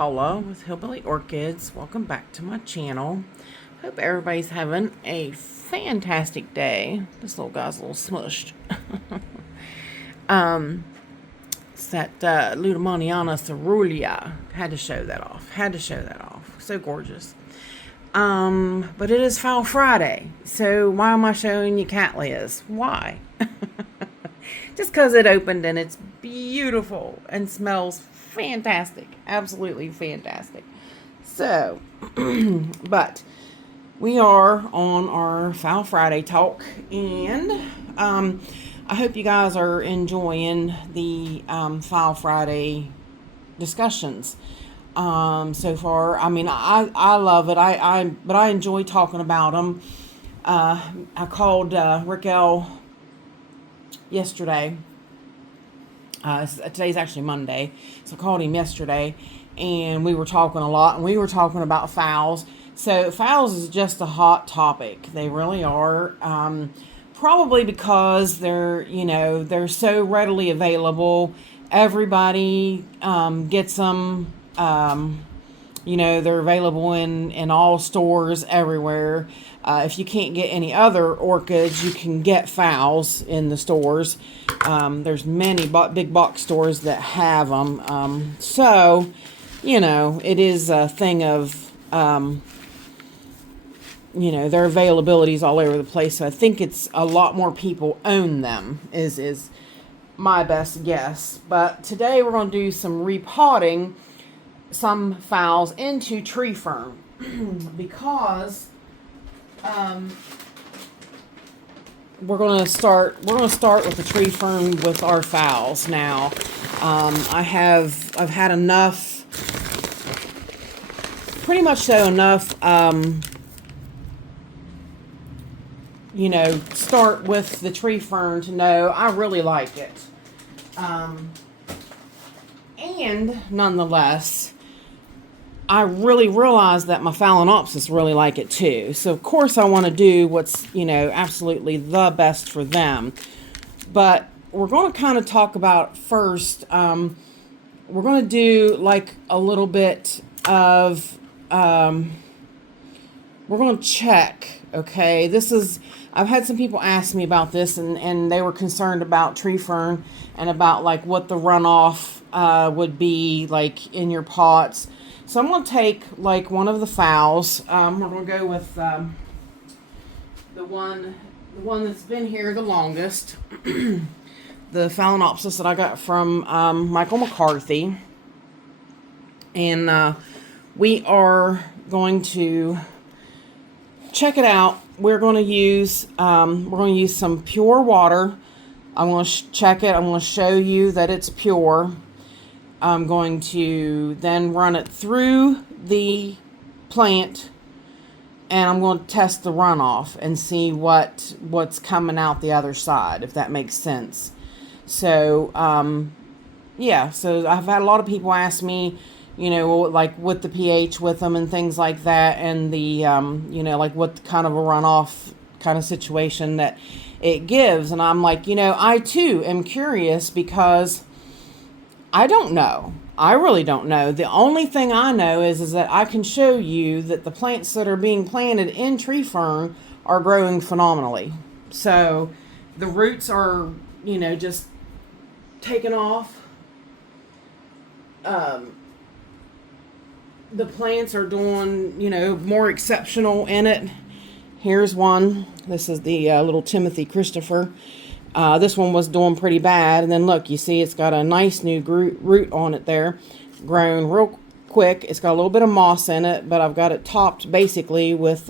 Paula with Hillbilly Orchids. Welcome back to my channel. Hope everybody's having a fantastic day. This little guy's a little smushed. It's that Ludomoniana cerulean. Had to show that off. So gorgeous. But it is Phal Friday. So why am I showing you Cattleyas? Why? Just because it opened and it's beautiful and smells fantastic. Absolutely fantastic. So, but we are on our Phal Friday talk, and I hope you guys are enjoying the Phal Friday discussions so far. I mean, I love it. But I enjoy talking about them. I called Raquel yesterday. Today's actually Monday, so I called him yesterday, and we were talking a lot, and we were talking about phals. So phals is just a hot topic. They really are. Probably because they're so readily available. Everybody gets them. They're available in all stores everywhere. If you can't get any other orchids, you can get phals in the stores. There's many big box stores that have them. So, it is a thing of, their availability is all over the place. So I think it's a lot more people own them is my best guess. But today we're going to do some repotting some phals into tree fern because we're going to start with the tree fern with our phals now. I've had enough, pretty much so enough, start with the tree fern to know I really like it. And nonetheless, I really realized that my Phalaenopsis really like it too. So of course I want to do what's, absolutely the best for them. But we're going to kind of talk about first, we're going to do like a little bit of, we're going to check, okay? I've had some people ask me about this, and they were concerned about tree fern and about like what the runoff would be like in your pots. So I'm going to take like one of the phals. We're going to go with the one that's been here the longest, the Phalaenopsis that I got from Michael McCarthy, and we are going to check it out. We're going to use some pure water. I'm going to check it. I'm going to show you that it's pure. I'm going to then run it through the plant, and I'm going to test the runoff and see what's coming out the other side, if that makes sense. So, so I've had a lot of people ask me, like with the pH with them and things like that, and the, like what kind of a runoff kind of situation that it gives. And I'm like, I too am curious because I don't know. I really don't know. The only thing I know is that I can show you that the plants that are being planted in tree fern are growing phenomenally. So the roots are, just taking off. The plants are doing, more exceptional in it. Here's one. This is the little Timothy Christopher. This one was doing pretty bad, and then look, you see it's got a nice new root on it there, grown real quick. It's got a little bit of moss in it, but I've got it topped basically with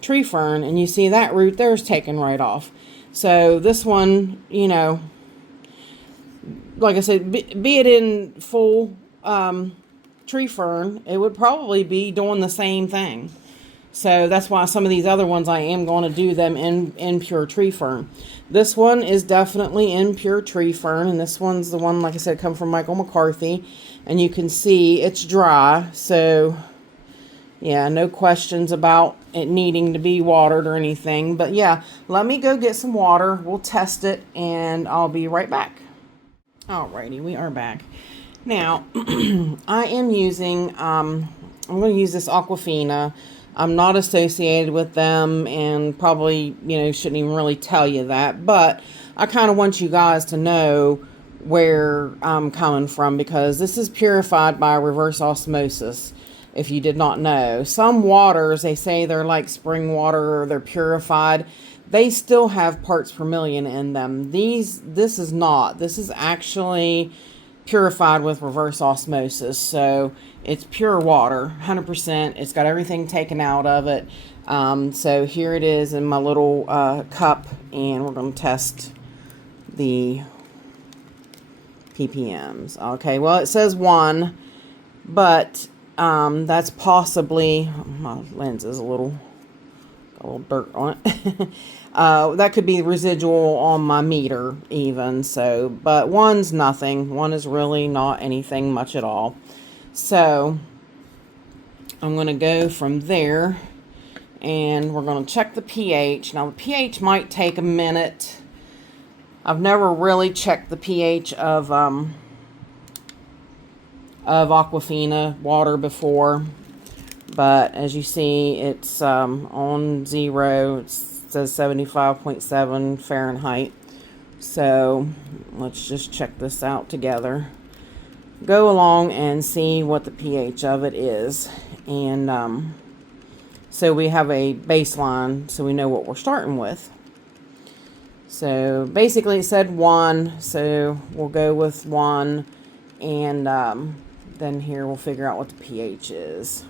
tree fern, and you see that root there is taken right off. So this one, like I said, be it in full tree fern, it would probably be doing the same thing. So that's why some of these other ones I am going to do them in pure tree fern. This one is definitely in pure tree fern, and this one's the one, like I said, come from Michael McCarthy. And you can see it's dry, so yeah, no questions about it needing to be watered or anything. But yeah, let me go get some water. We'll test it, and I'll be right back. Alrighty, we are back. Now, I am using, I'm going to use this Aquafina. I'm not associated with them and probably, shouldn't even really tell you that. But I kind of want you guys to know where I'm coming from, because this is purified by reverse osmosis, if you did not know. Some waters, they say they're like spring water or they're purified. They still have parts per million in them. This is not. This is actually purified with reverse osmosis. So it's pure water, 100%. It's got everything taken out of it. So here it is in my little cup, and we're going to test the ppms. Okay, well, it says 1, but that's possibly, my lens is a little dirt on it. That could be residual on my meter even. So, but 1's nothing. 1 is really not anything much at all. So I'm going to go from there, and we're going to check the pH. Now the pH might take a minute. I've never really checked the pH of Aquafina water before, but as you see, it's on 0. It says 75.7 Fahrenheit. So let's just check this out together. Go along and see what the pH of it is, and so we have a baseline, so we know what we're starting with. So basically it said 1, so we'll go with 1, and then here we'll figure out what the pH is.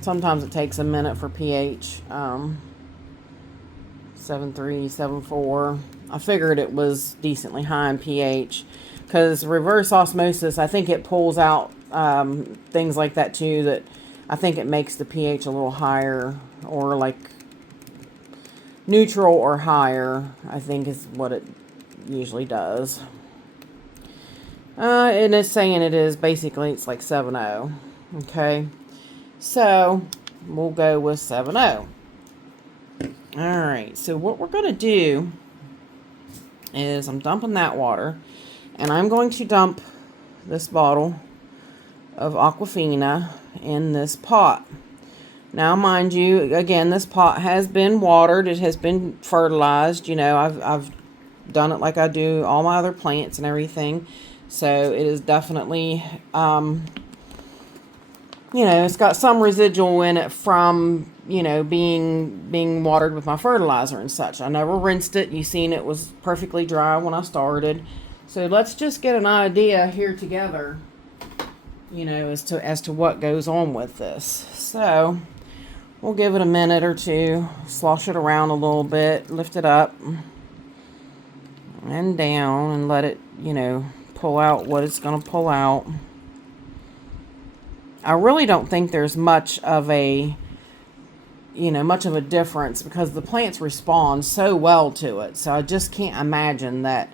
Sometimes it takes a minute for pH. 7.3, 7.4. I figured it was decently high in pH, because reverse osmosis, I think it pulls out things like that too, that I think it makes the pH a little higher, or like neutral or higher, I think is what it usually does. And it's saying it is, basically it's like 7.0. Okay, so we'll go with 7.0. Alright, so what we're going to do is I'm dumping that water, and I'm going to dump this bottle of Aquafina in this pot. Now, mind you, again, this pot has been watered. It has been fertilized. I've done it like I do all my other plants and everything. So it is definitely, it's got some residual in it from, being watered with my fertilizer and such. I never rinsed it. You seen it was perfectly dry when I started. So let's just get an idea here together, as to what goes on with this. So we'll give it a minute or two, slosh it around a little bit, lift it up and down, and let it, pull out what it's going to pull out. I really don't think there's much of a difference, because the plants respond so well to it. So I just can't imagine that,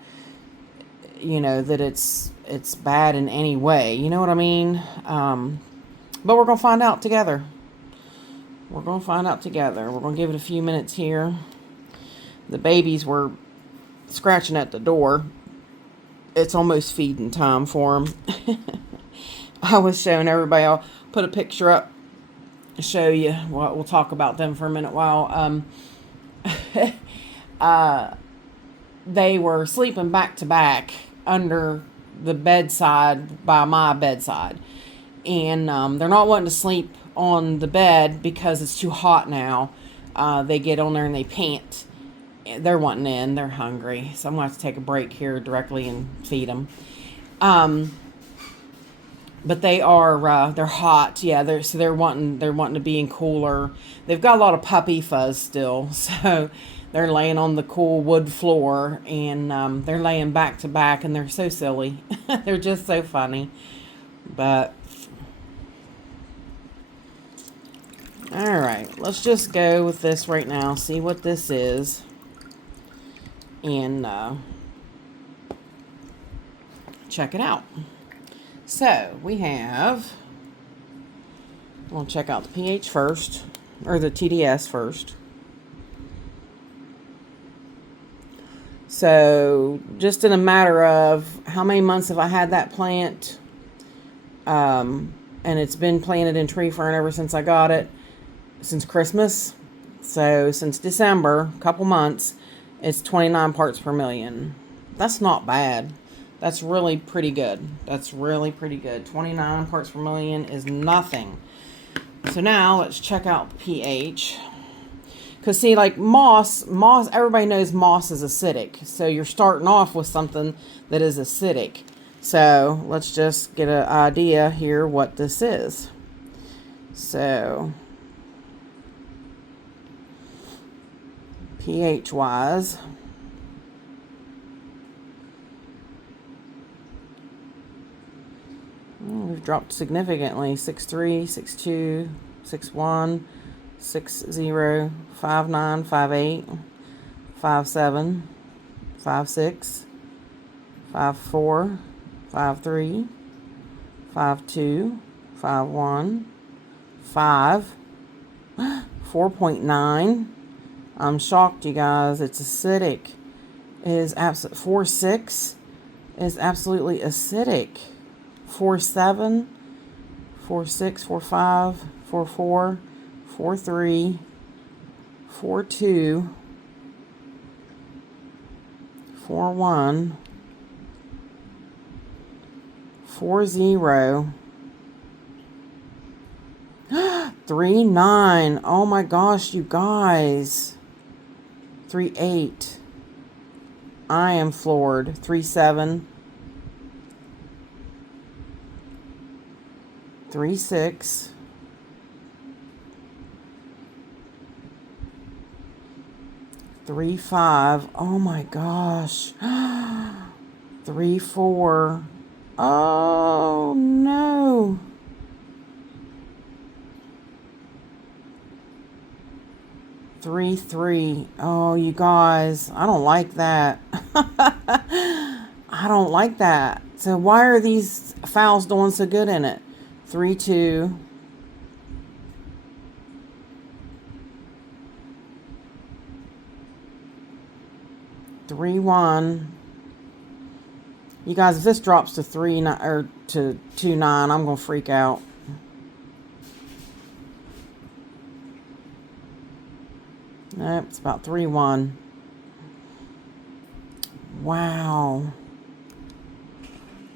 that it's bad in any way. You know what I mean? But we're going to find out together. We're going to give it a few minutes here. The babies were scratching at the door. It's almost feeding time for them. I was showing everybody. I'll put a picture up to show you. We'll talk about them for a minute while. They were sleeping back to back under the bedside, by my bedside. And they're not wanting to sleep on the bed because it's too hot now. They get on there and they pant. They're wanting in. They're hungry. So I'm going to have to take a break here directly and feed them. But they are, they're hot. Yeah, they're wanting to be in cooler. They've got a lot of puppy fuzz still. So they're laying on the cool wood floor, and they're laying back to back, and they're so silly. They're just so funny. But all right, let's just go with this right now, see what this is, and check it out. So we have, we'll check out the pH first, or the TDS first. So just in a matter of how many months have I had that plant, and it's been planted in tree fern ever since I got it, since Christmas. So since December, a couple months, it's 29 parts per million. That's not bad. That's really pretty good. That's really pretty good. 29 parts per million is nothing. So now let's check out the pH. Because see, like moss, everybody knows moss is acidic. So you're starting off with something that is acidic. So let's just get an idea here what this is. So pH wise, we've dropped significantly. 6.3, 6.2, 6.1, 6.0, 5.9, 5.8, 5.7, 5.6, 5.4, 5.3, 5.2, 5.1, 5, 4.9. I'm shocked, you guys. It's acidic. It is 4.6 is absolutely acidic. 4.7, 4.6, 4.5, 4.4, 4.3, 4.2, 4.1, 4.0, 3.9. Oh my gosh, you guys. 3.8. I am floored. 3.7. 3.6. 3.5. Oh my gosh. 3.4. Oh no. 3.3. Oh, you guys, I don't like that. I don't like that. So why are these phals doing so good in it? 3.2. 3.1. You guys, if this drops to 3.9 or to 2.9, I'm gonna freak out. Nope, it's about 3.1. Wow.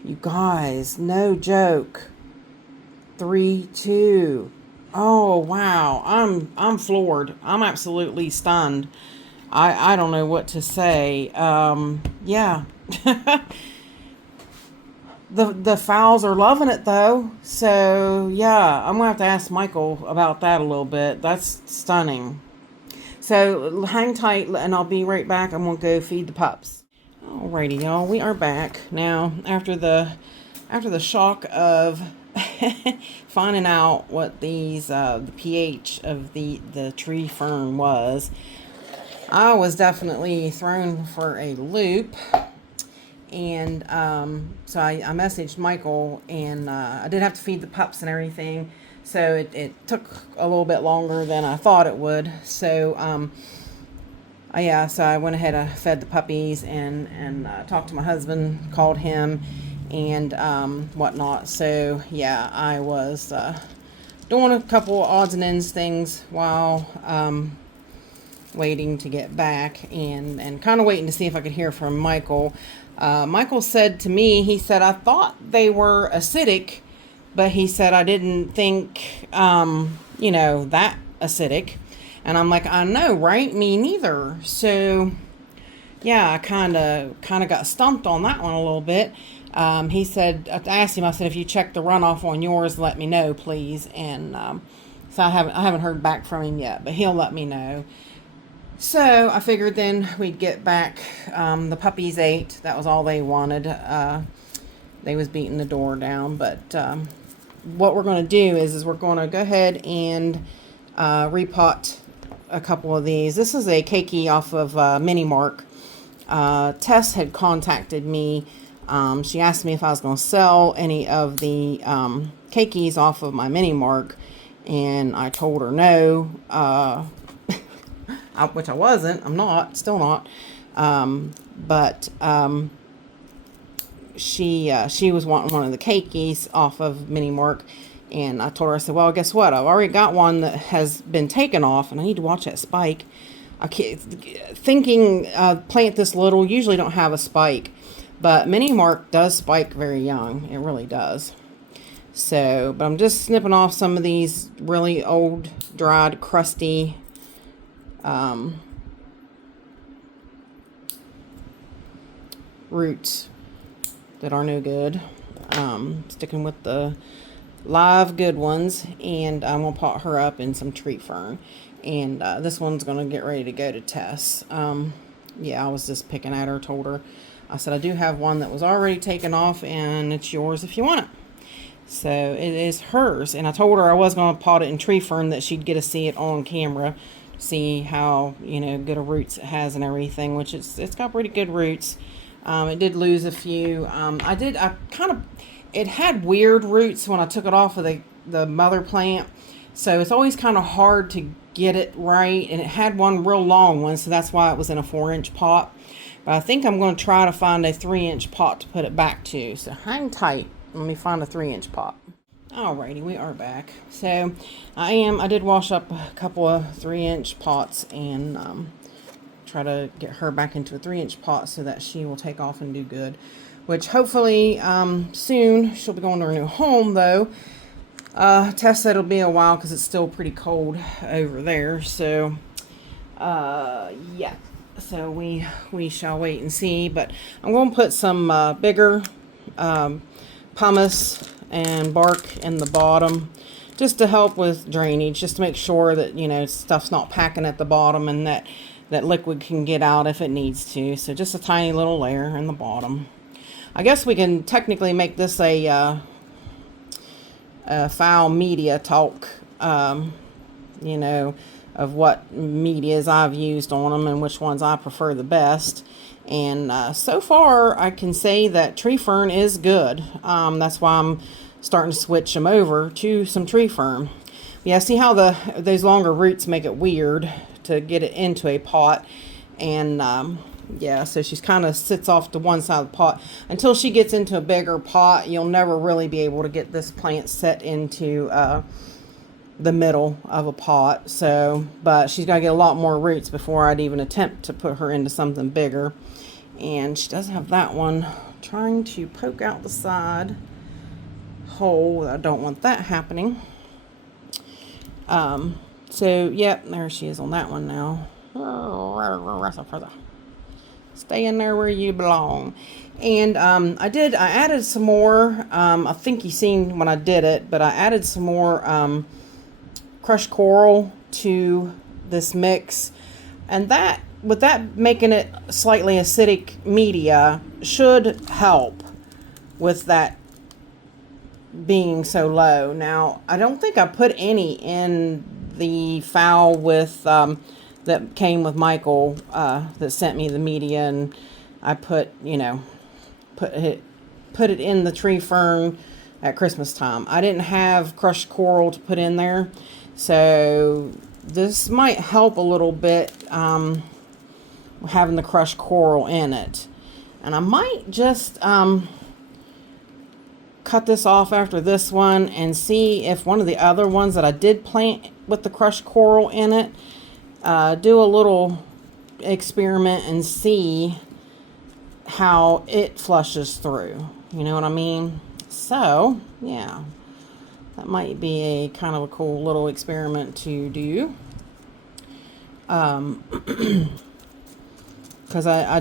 You guys, no joke. 3.2. Oh wow. I'm floored. I'm absolutely stunned. I don't know what to say. Yeah. The phals are loving it though. So yeah, I'm gonna have to ask Michael about that a little bit. That's stunning. So hang tight and I'll be right back. I'm gonna go feed the pups. Alrighty, y'all, we are back now after the shock of finding out what these the pH of the tree fern was. I was definitely thrown for a loop, and so I messaged Michael, and I did have to feed the pups and everything, so it took a little bit longer than I thought it would. So yeah, so I went ahead and fed the puppies and talked to my husband, called him, and whatnot. So yeah, I was doing a couple odds and ends things while waiting to get back, and kind of waiting to see if I could hear from Michael. Michael said to me, he said, I thought they were acidic, but he said, I didn't think, that acidic. And I'm like, I know, right? Me neither. So yeah, I kind of got stumped on that one a little bit. He said, I asked him, I said, if you check the runoff on yours, let me know, please. And so I haven't heard back from him yet, but he'll let me know. So I figured then we'd get back. The puppies ate. That was all they wanted. They was beating the door down. But what we're going to do is we're going to go ahead and repot a couple of these. This is a keiki off of Mini Mark. Tess had contacted me. She asked me if I was going to sell any of the keikis off of my Mini Mark, and I told her no. Which I wasn't. I'm not. Still not. But she was wanting one of the cakeys off of Mini Mark, and I told her, I said, well, guess what? I've already got one that has been taken off, and I need to watch that spike. I can't, thinking plant this little, usually don't have a spike, but Mini Mark does spike very young. It really does. So, but I'm just snipping off some of these really old, dried, crusty roots that are no good. Sticking with the live good ones, and I'm gonna pot her up in some tree fern, and this one's gonna get ready to go to Tess. Yeah, I was just picking at her, told her, I said, I do have one that was already taken off, and it's yours if you want it. So it is hers, and I told her I was gonna pot it in tree fern, that she'd get to see it on camera, see how, you know, good a roots it has and everything, which it's got pretty good roots. It did lose a few. It had weird roots when I took it off of the mother plant. So it's always kind of hard to get it right. And it had one real long one, so that's why it was in a 4-inch pot. But I think I'm going to try to find a 3-inch pot to put it back to. So hang tight. Let me find a 3-inch pot. Alrighty, we are back. So I did wash up a couple of 3-inch pots, and try to get her back into a 3-inch pot so that she will take off and do good, which hopefully soon. She'll be going to her new home, though. Tess said it'll be a while because it's still pretty cold over there. So yeah, so we shall wait and see. But I'm going to put some bigger pumice and bark in the bottom, just to help with drainage, just to make sure that, you know, stuff's not packing at the bottom, and that liquid can get out if it needs to. So just a tiny little layer in the bottom. I guess we can technically make this a foul media talk, you know, of what medias I've used on them and which ones I prefer the best. And so far, I can say that tree fern is good. That's why I'm starting to switch them over to some tree fern. Yeah, see how those longer roots make it weird to get it into a pot. And yeah, so she's kind of sits off to one side of the pot. Until she gets into a bigger pot, you'll never really be able to get this plant set into the middle of a pot. So, but she's got to get a lot more roots before I'd even attempt to put her into something bigger. And she does have that one trying to poke out the side hole. I don't want that happening. So, yep, there she is on that one now. Stay in there where you belong. And I added some more, I think you seen when I did it, but I added some more crushed coral to this mix. And that, with that making it slightly acidic media, should help with that being so low. Now, I don't think I put any in the Phal with that came with Michael that sent me the media, and I put, you know, put it in the tree fern at Christmas time. I didn't have crushed coral to put in there, so this might help a little bit having the crushed coral in it. And I might just cut this off after this one and see if one of the other ones that I did plant with the crushed coral in it, do a little experiment and see how it flushes through. You know what I mean? So, yeah, that might be a kind of a cool little experiment to do. Because I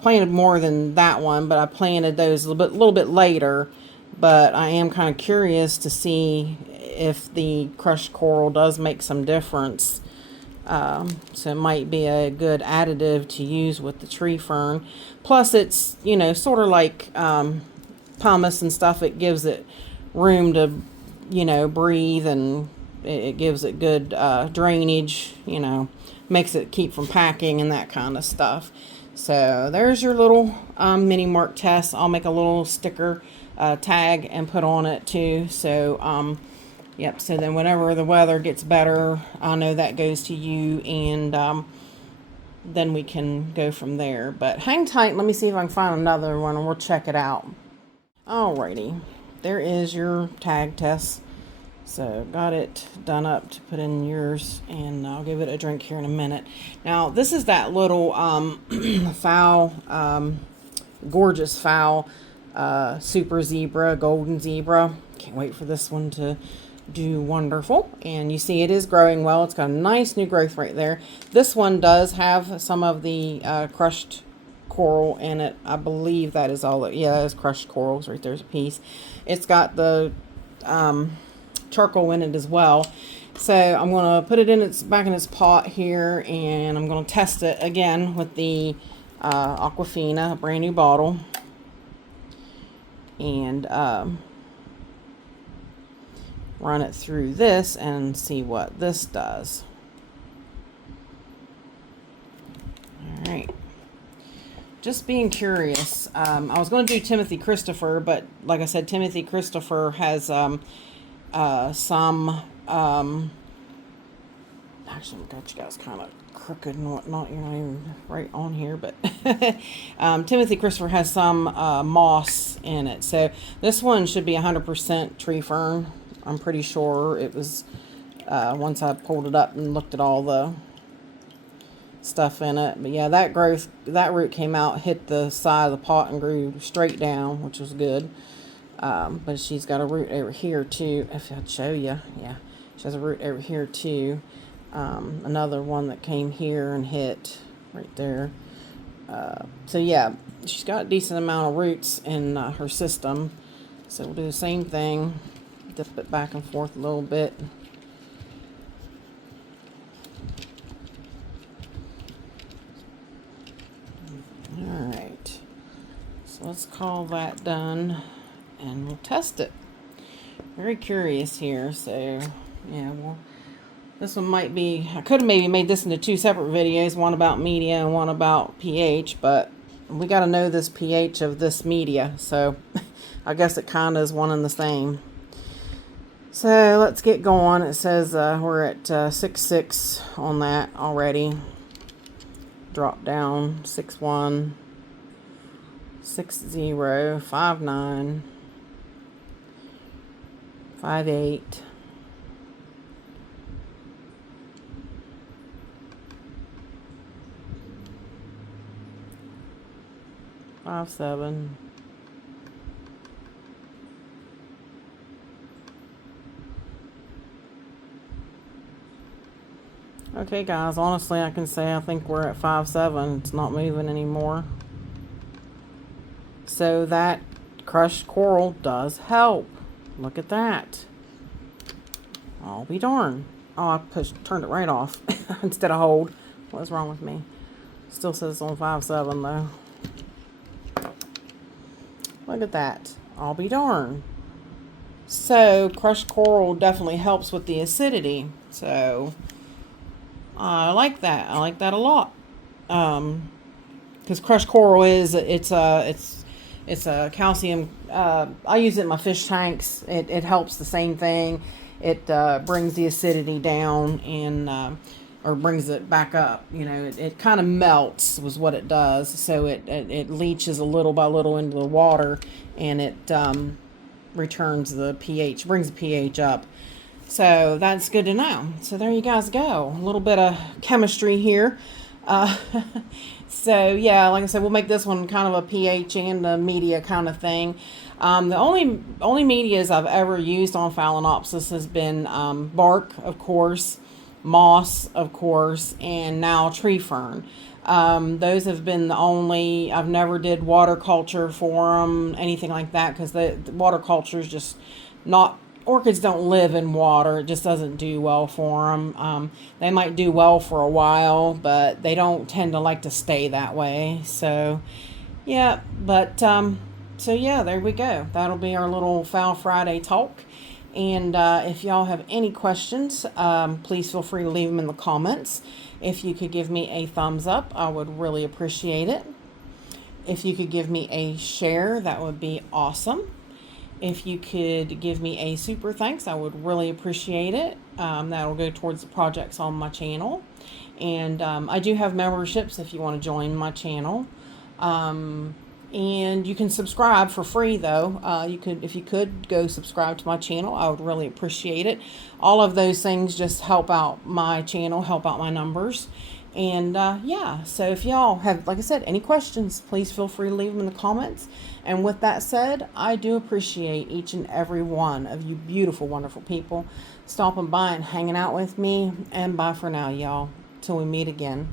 planted more than that one, but I planted those a little bit later. But I am kind of curious to see if the crushed coral does make some difference. So it might be a good additive to use with the tree fern. Plus, it's, you know, sort of like pumice and stuff. It gives it room to, you know, breathe, and it gives it good drainage, you know, makes it keep from packing and that kind of stuff. So there's your little mini mark test. I'll make a little sticker tag and put on it too. So yep, so then whenever the weather gets better, I know that goes to you, and then we can go from there. But hang tight. Let me see if I can find another one and we'll check it out. Alrighty. There is your tag test. So got it done up to put in yours, and I'll give it a drink here in a minute. Now this is that little Phal, gorgeous Phal, super zebra, golden zebra. Can't wait for this one to do wonderful. And you see it is growing well. It's got a nice new growth right there. This one does have some of the crushed coral in it. I believe that is all. Yeah, it's crushed corals right there's a piece. It's got the charcoal in it as well. So I'm going to put it in back in its pot here, and I'm going to test it again with the Aquafina, a brand new bottle, and run it through this and see what this does. All right. Just being curious. I was going to do Timothy Christopher, but like I said, Timothy Christopher has some actually, I've got you guys kind of crooked and whatnot. You're not even right on here, but Timothy Christopher has some moss in it. So this one should be 100% tree fern. I'm pretty sure it was, once I pulled it up and looked at all the stuff in it. But yeah, that root came out, hit the side of the pot and grew straight down, which was good. But she's got a root over here too. If I'd show you, yeah, she has a root over here too. Another one that came here and hit right there. So yeah, she's got a decent amount of roots in her system. So we'll do the same thing, dip it back and forth a little bit. All right, so let's call that done, and we'll test it. Very curious here. So yeah, well, this one might be, I could have maybe made this into two separate videos, one about media and one about pH, but we got to know this pH of this media, so I guess it kind of is one and the same. So let's get going. It says we're at 6.6 on that already. Drop down 6.1, 6.0, 5.9, 5.8, 5.7, okay guys, honestly I can say I think we're at 5.7. It's not moving anymore. So that crushed coral does help. Look at that. I'll be darned. Oh, I turned it right off instead of hold. What's wrong with me? Still says it's on 5.7 though. Look at that. I'll be darned. So crushed coral definitely helps with the acidity. So I like that. I like that a lot. Because crushed coral it's a calcium. I use it in my fish tanks. It helps the same thing. It brings the acidity down and or brings it back up. You know, it kind of melts was what it does. So it leaches a little by little into the water, and it returns the pH, brings the pH up. So that's good to know. So there you guys go. A little bit of chemistry here. So yeah, like I said, we'll make this one kind of a pH and a media kind of thing. The only medias I've ever used on Phalaenopsis has been bark, of course, moss, of course, and now tree fern. Those have been the only. I've never did water culture for them, anything like that, because the water culture is just not. Orchids don't live in water. It just doesn't do well for them. They might do well for a while, but they don't tend to like to stay that way. So, yeah, but, so yeah, there we go. That'll be our little Phal Friday talk. And if y'all have any questions, please feel free to leave them in the comments. If you could give me a thumbs up, I would really appreciate it. If you could give me a share, that would be awesome. If you could give me a super thanks, I would really appreciate it. That'll go towards the projects on my channel. And I do have memberships if you want to join my channel. And you can subscribe for free though. If you could go subscribe to my channel, I would really appreciate it. All of those things just help out my channel, help out my numbers. And yeah, so if y'all have, like I said, any questions, please feel free to leave them in the comments. And with that said, I do appreciate each and every one of you beautiful, wonderful people stopping by and hanging out with me. And bye for now, y'all. Till we meet again.